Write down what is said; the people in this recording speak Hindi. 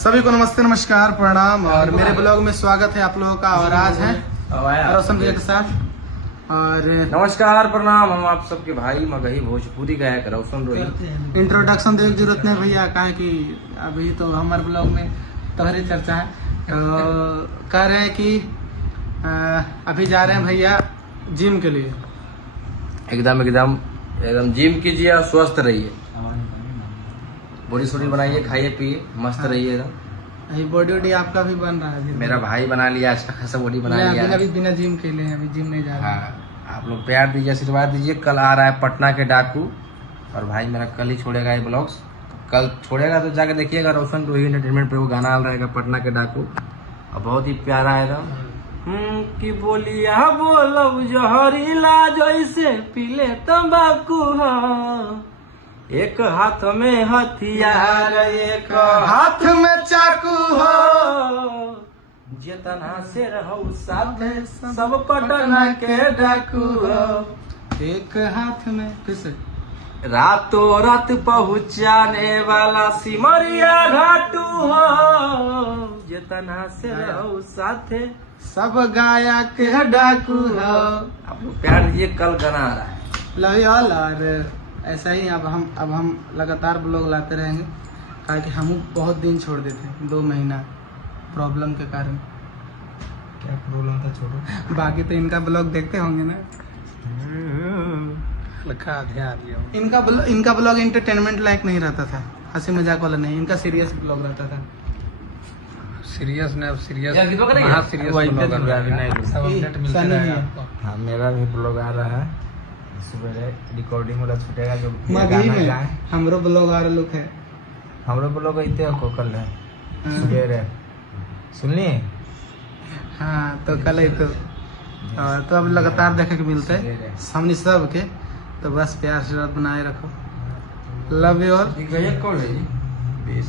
सभी को नमस्ते नमस्कार प्रणाम और मेरे ब्लॉग में स्वागत है आप लोगों का। और आज है रोशन भैया के साथ और नमस्कार प्रणाम। हम आप सबके भाई मगही भोजपुरी गायक रोशन रोही। इंट्रोडक्शन देने की जरूरत नहीं भैया, कहा कि अभी तो हमारे ब्लॉग में तोहरी चर्चा है। तो कह रहे हैं कि अभी जा रहे हैं भैया जिम के लिए। एकदम एकदम एकदम जिम कीजिए और स्वस्थ रहिए, बॉडी सोडी बनाइए, खाइए पिए, मस्त रहिए एकदम। अभी बॉडी वॉडी आपका भी बन रहा है। मेरा भाई बना लिया, अच्छा खासा बॉडी बना लिया। अभी बिना जिम के लिए अभी जिम नहीं जा रहा। हाँ, आप लोग प्यार दीजिए, आशीर्वाद दीजिए। कल आ रहा है पटना के डाकू और भाई मेरा कल ही छोड़ेगा ये ब्लॉग्स। कल छोड़ेगा तो जाके देखिएगा रोशन रोही एंटरटेनमेंट पे वो गाना आ रहेगा पटना के डाकू और बहुत ही प्यारा है एकदम। कि बोलिया बोलब जहरीला जैसे पीले तंबाकू हो, एक हाथ में हथियार एक हाथ में चाकू हो, जितना से रहो साथे सब पटना के डाकू हो। एक हाथ में फिर से रातों रात पहुंचाने वाला सिमरिया घाटू हो, जितना से रहो साथे सब गाया के डाकू हो। आप लोग प्यार दीजिए, कल गाना आ रहा है। Love you all. और ऐसा ही अब हम लगातार ब्लॉग लाते रहेंगे, कारण कि हम बहुत दिन छोड़ देते 2 महीना प्रॉब्लम के कारण। क्या प्रॉब्लम था छोड़ो, बाकी तो इनका ब्लॉग देखते होंगे ना। इनका ब्लॉग एंटरटेनमेंट लायक नहीं रहता था, हंसी मजाक वाला नहीं, इनका सीरियस ब्लॉग रहता था। सीरियस ने अब सीरियस हाँ, सीरियस हाँ, मेरा भी ब्लॉग आ रहा है। सुबह रिकॉर्डिंग वाला छूटेगा जो मगही में हमरो ब्लॉग आ रहा लोग है। हमरो ब्लॉग आते हो कल है सुबह सुनलिए। हाँ तो कल ही तो अब लगातार देखे के मिलते है हमने सब के। तो बस प्यार से बनाए रखो। Love you all. कौन है जी? 20